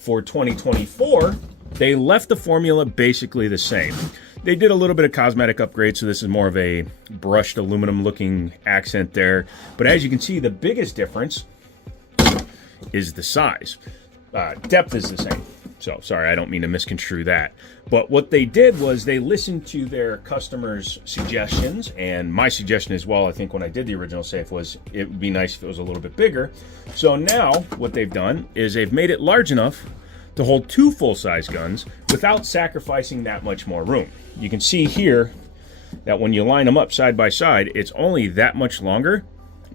For 2024, they left the formula basically the same. They did a little bit of cosmetic upgrade, so this is more of a brushed aluminum looking accent there. But as you can see, the biggest difference is the size. Depth is the same. So, sorry, I don't mean to misconstrue that. But what they did was they listened to their customers' suggestions, and my suggestion as well, I think when I did the original safe, was it would be nice if it was a little bit bigger. So now what they've done is they've made it large enough to hold 2 full-size guns without sacrificing that much more room. You can see here that when you line them up side by side, it's only that much longer,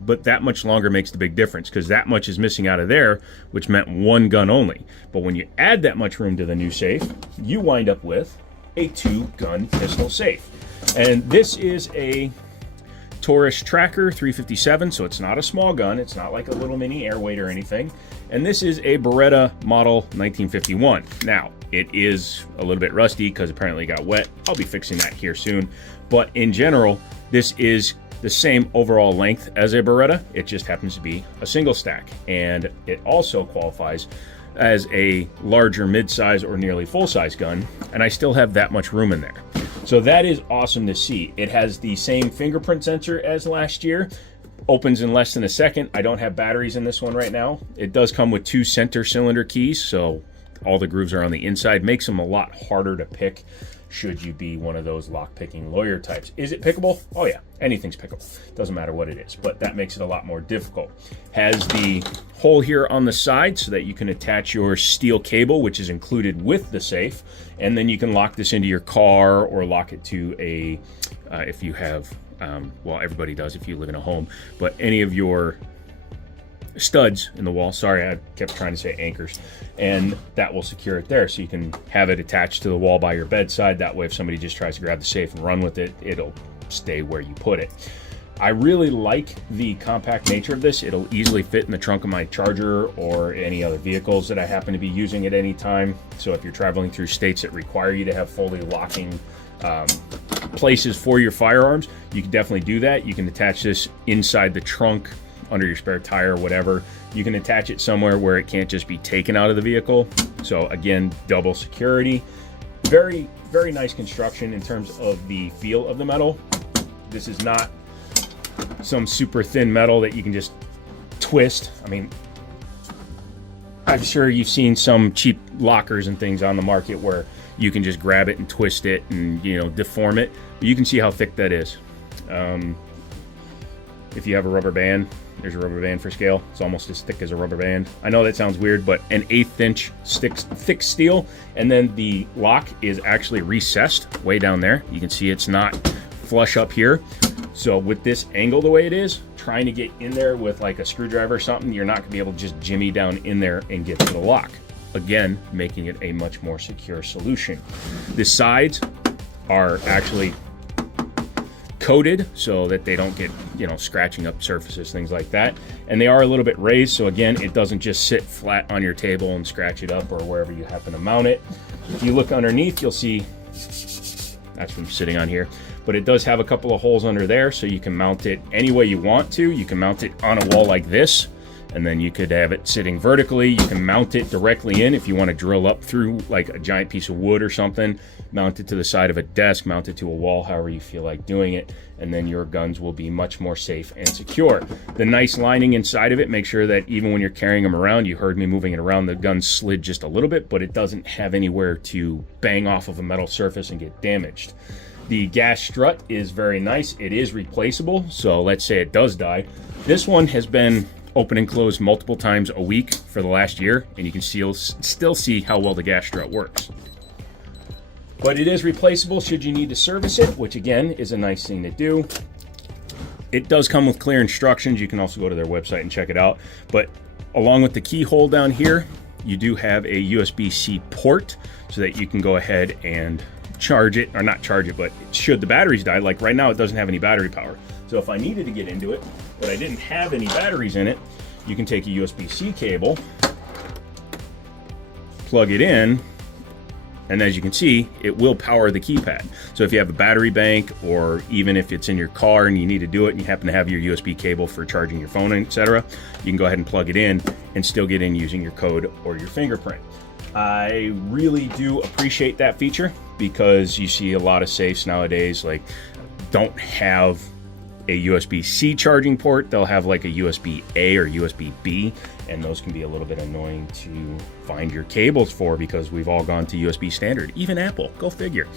but that much longer makes the big difference because that much is missing out of there, which meant 1 gun only. But when you add that much room to the new safe, you wind up with a 2-gun pistol safe. And this is a Taurus Tracker 357, so it's not a small gun. It's not like a little mini airweight or anything. And this is a Beretta model 1951. Now, it is a little bit rusty because apparently it got wet. I'll be fixing that here soon. But in general, this is the same overall length as a Beretta. It just happens to be a single stack. And it also qualifies as a larger mid-size or nearly full-size gun. And I still have that much room in there. So that is awesome to see. It has the same fingerprint sensor as last year. Opens in less than a second. I don't have batteries in this one right now. It does come with 2 center cylinder keys, so all the grooves are on the inside. Makes them a lot harder to pick should you be one of those lock-picking lawyer types. Is it pickable? Oh yeah, anything's pickable. Doesn't matter what it is, but that makes it a lot more difficult. Has the hole here on the side so that you can attach your steel cable, which is included with the safe, and then you can lock this into your car or lock it to a, if you have, well, everybody does if you live in a home, but any of your studs in the wall, sorry, I kept trying to say anchors, and that will secure it there, so you can have it attached to the wall by your bedside. That way if somebody just tries to grab the safe and run with it, it'll stay where you put it. I really like the compact nature of this. It'll easily fit in the trunk of my Charger or any other vehicles that I happen to be using at any time. So if you're traveling through states that require you to have fully locking places for your firearms, you can definitely do that. You can attach this inside the trunk, under your spare tire or whatever. You can attach it somewhere where it can't just be taken out of the vehicle. So again, double security. Very, very nice construction in terms of the feel of the metal. This is not some super thin metal that you can just twist. I mean, I'm sure you've seen some cheap lockers and things on the market where you can just grab it and twist it and, you know, deform it. But you can see how thick that is. If you have a rubber band, there's a rubber band for scale. It's almost as thick as a rubber band. I know that sounds weird, but an 1/8 inch thick steel, and then the lock is actually recessed way down there. You can see it's not flush up here. So with this angle the way it is, trying to get in there with like a screwdriver or something, you're not gonna be able to just jimmy down in there and get to the lock. Again, making it a much more secure solution. The sides are actually coated so that they don't get, you know, scratching up surfaces, things like that. And they are a little bit raised, so again, it doesn't just sit flat on your table and scratch it up or wherever you happen to mount it. If you look underneath, you'll see, that's from sitting on here, but it does have a couple of holes under there, so you can mount it any way you want to. You can mount it on a wall like this, and then you could have it sitting vertically. You can mount it directly in if you want to drill up through like a giant piece of wood or something. Mount it to the side of a desk, mount it to a wall, however you feel like doing it, and then your guns will be much more safe and secure. The nice lining inside of it, make sure that even when you're carrying them around, you heard me moving it around, the gun slid just a little bit, but it doesn't have anywhere to bang off of a metal surface and get damaged. The gas strut is very nice. It is replaceable, so let's say it does die. This one has been open and closed multiple times a week for the last year, and you can still see how well the gas strut works. But it is replaceable should you need to service it, which again is a nice thing to do. It does come with clear instructions. You can also go to their website and check it out. But along with the keyhole down here, you do have a USB-C port so that you can go ahead and charge it, or not charge it, but should the batteries die, like right now it doesn't have any battery power. So if I needed to get into it, but I didn't have any batteries in it, you can take a USB-C cable, plug it in, and as you can see, it will power the keypad. So if you have a battery bank, or even if it's in your car and you need to do it and you happen to have your USB cable for charging your phone, etc., you can go ahead and plug it in and still get in using your code or your fingerprint. I really do appreciate that feature, because you see a lot of safes nowadays like don't have a USB-C charging port. They'll have like a USB-A or USB-B, and those can be a little bit annoying to find your cables for, because we've all gone to USB standard, even Apple, go figure.